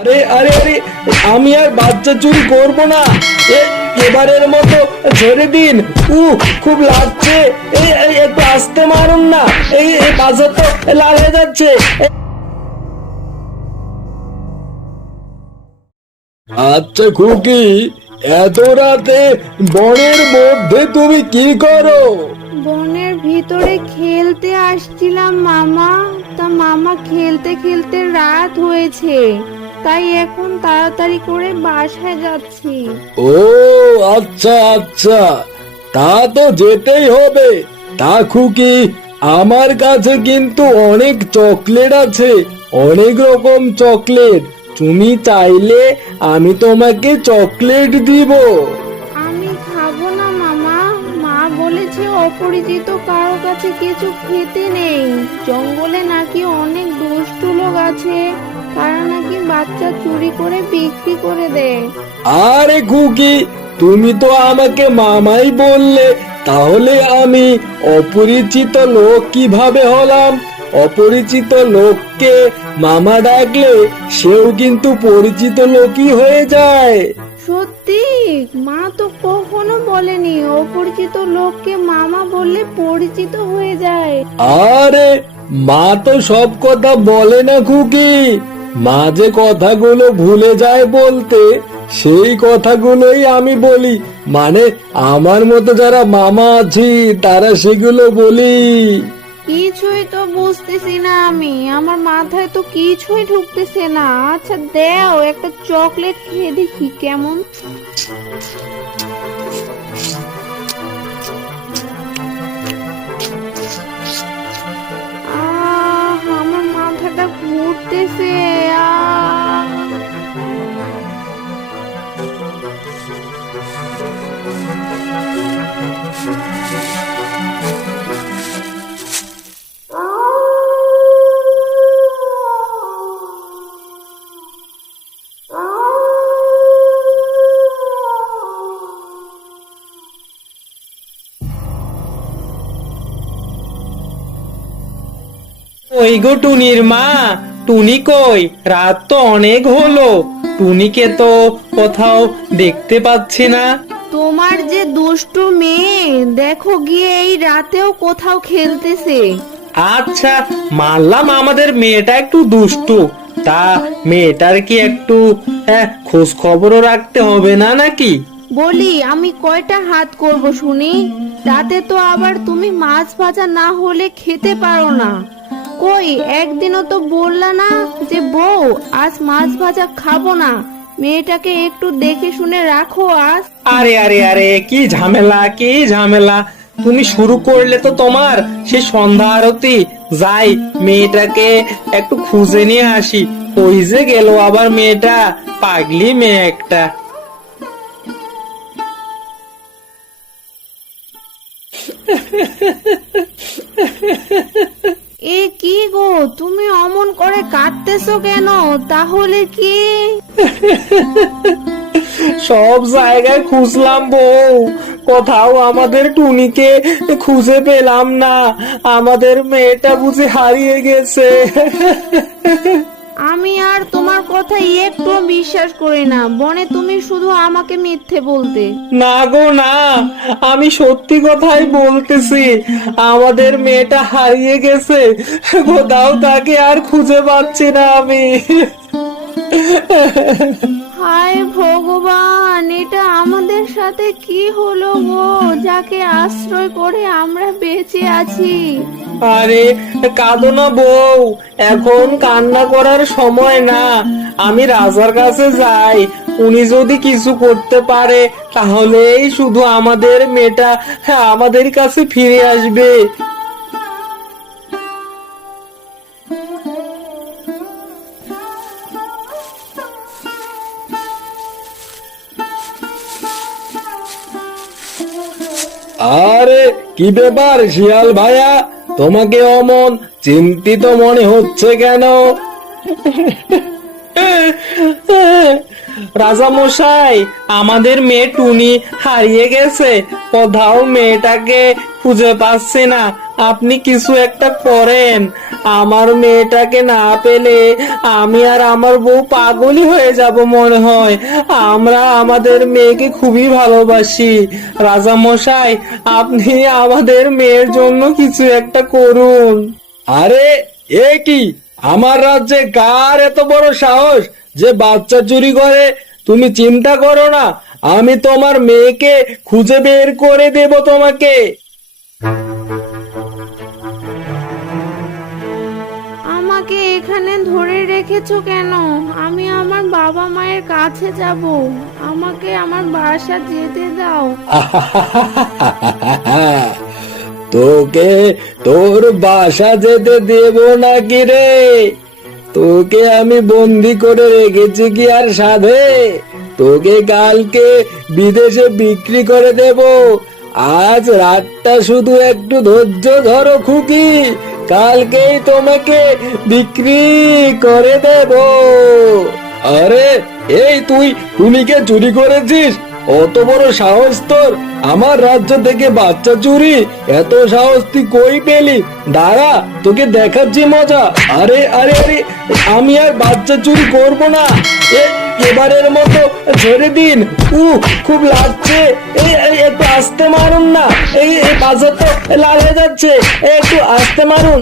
আরে আরে আরে, আমি আর বাচ্চা চুরি করব না। এবারের মতো ছেড়ে দিন। খুব লাগছে। একটু আস্তে মারুন না। এই বাজার তো লাল হয়ে যাচ্ছে। আচ্ছা খুকি, এত রাতে বনের মধ্যে তুমি কি করো? বনের ভিতরে খেলতে আসছিলাম মামা। তা মামা খেলতে খেলতে রাত হয়েছে, তাই এখন তাড়াতাড়ি করে বাসায় যাচ্ছি। ও আচ্ছা আচ্ছা, তা তো যেতেই হবে। তা খুকি, আমার কাছে কিন্তু অনেক চকলেট আছে, অনেক রকম চকলেট। তুমি চাইলে আমি তোমাকে চকলেট দিব। আমি খাবো না মামা। মা বলেছে অপরিচিত কারো কাছে কিছু খেতে নেই। জঙ্গলে নাকি অনেক দুষ্টু লোক আছে, তারা নাকি বাচ্চা চুরি করে বিক্রি করে দেয়। আরে খুকি, তুমি তো আমাকে মামাই বললে, তাহলে আমি অপরিচিত লোক কিভাবে হলাম? অপরিচিত লোককে মামা ডাকলে সেও কিন্তু পরিচিত লোকই হয়ে যায়। সত্যি? মা তো কখনো বলেনি অপরিচিত লোককে মামা বললে পরিচিত হয়ে যায়। আরে, মা তো সব কথা বলে না খুকি। মা যে কথাগুলো ভুলে যায় বলতে, সেই কথাগুলোই আমি বলি। মানে আমার মতো যারা মামা আছি তারা সেগুলো বলি। কিছুই তো বুঝতেছি না আমি, আমার মাথায় তো কিছুই ঢুকতেছে না। আচ্ছা দেও, একটা চকলেট খেয়ে দেখি কেমন। আমার মাথাটা ঘুরতেছে। আহ ওই গো টুনির মা, টুনি কই? রাত তো অনেক হলো, টুনিকে তো কোথাও দেখতে পাচ্ছি না। তোমার যে দুষ্টু মেয়ে, দেখো গিয়ে এই রাতেও কোথাও খেলতেছে। আচ্ছা, মানলাম আমাদের মেয়েটা একটু দুষ্টু, তা মেয়েটার কি একটু খোঁজ খবরও রাখতে হবে না নাকি? বলি, আমি কয়টা হাত করব শুনি? রাতে তো আবার তুমি মাছ ভাজা না হলে খেতে পারো না। কই একদিনও তো বললা না যে বউ আজ মাছ ভাজা খাবো না। মেয়েটাকে একটু দেখে শুনে রাখো আজ। আরে আরে আরে, কি ঝামেলা কি ঝামেলা! তুমি শুরু করলে তো তোমার সে সন্ধ্যা আরতি। যাই, মেয়েটাকে একটু খুঁজে নিয়ে আসি। ওই যে গেল আবার মেয়েটা, পাগলি মেয়ে একটা। এ কি গো, তুমি অমন করে কাঁদতেছো কেন? তাহলে কি? সব জায়গায় খুঁজলাম বউ, কোথাও আমাদের টুনিকে খুঁজে পেলাম না। আমাদের মেয়েটা বুঝি হারিয়ে গেছে। আমি আর তোমার কথা একটু বিশ্বাস করি না। বনে তুমি শুধু আমাকে মিথ্যে বলতে। না গো না, আমি সত্যি কথাই বলতেছি। আমাদের মেয়েটা হারিয়ে গেছে, কোথাও তাকে আর খুঁজে পাচ্ছি না আমি। হায় ভগবান, এটা আমাদের সাথে কি হলো গো? যাকে আশ্রয় করে আমরা বেঁচে আছি। আরে কাঁদো না বউ, এখন কান্না করার সময় না। আমি রাজার কাছে যাই, উনি যদি কিছু করতে পারে তাহলেই শুধু আমাদের মেয়েটা আমাদের কাছে ফিরে আসবে। আরে কি ব্যাপার শিয়াল ভাইয়া, তোমাকে অমন চিন্তিত মনে হচ্ছে কেন? রাজা মশাই, আমাদের মেয়ে টুনি হারিয়ে গেছে, কোথাও মেয়েটাকে খুঁজে পাচ্ছি না। আপনি কিছু একটা করেন, আমার মেয়েটাকে না পেলে আমি আর আমার বউ পাগলই হয়ে যাব মনে হয়। আমরা আমাদের মেয়েকে খুবই ভালোবাসি। রাজা মশাই, আপনি আমাদের মেয়ের জন্য কিছু একটা করুন। আরে এ কি, আমার রাজ্যে কার এত বড় সাহস যে বাচ্চা চুরি করে? তুমি চিন্তা করো না, আমি তোমার মেয়েকে খুঁজে বের করে দেব তোমাকে। আমাকে এখানে ধরে রেখেছো কেন? আমি আমার বাবা মায়ের কাছে যাব। আমাকে আমার বাসা যেতে দাও। তোকে তোর বাসা যেতে দেব নাকি রে? তোকে আমি বন্দি করে রেখেছি কি আর সাধে? তোকে কালকে বিদেশে বিক্রি করে দেব। আজ রাতটা শুধু একটু ধৈর্য ধরো খুকি, কালকেই তোমাকে বিক্রি করে দেব। আরে এই তুই টুনিকে চুরি করেছিস? অত বড় সাহস তোর? আমার রাজ্য থেকে বাচ্চা চুরি? এত সাহস তুই কই পেলি? দাঁড়া, তোকে দেখাচ্ছি মজা। আরে আরে আরে, আমি আর বাচ্চা চুরি করব না। এবারের মতো ছেড়ে দিন। খুব লাগছে। একটু আস্তে মারুন না, এই বাজার তো লাল হয়ে যাচ্ছে, একটু আস্তে মারুন।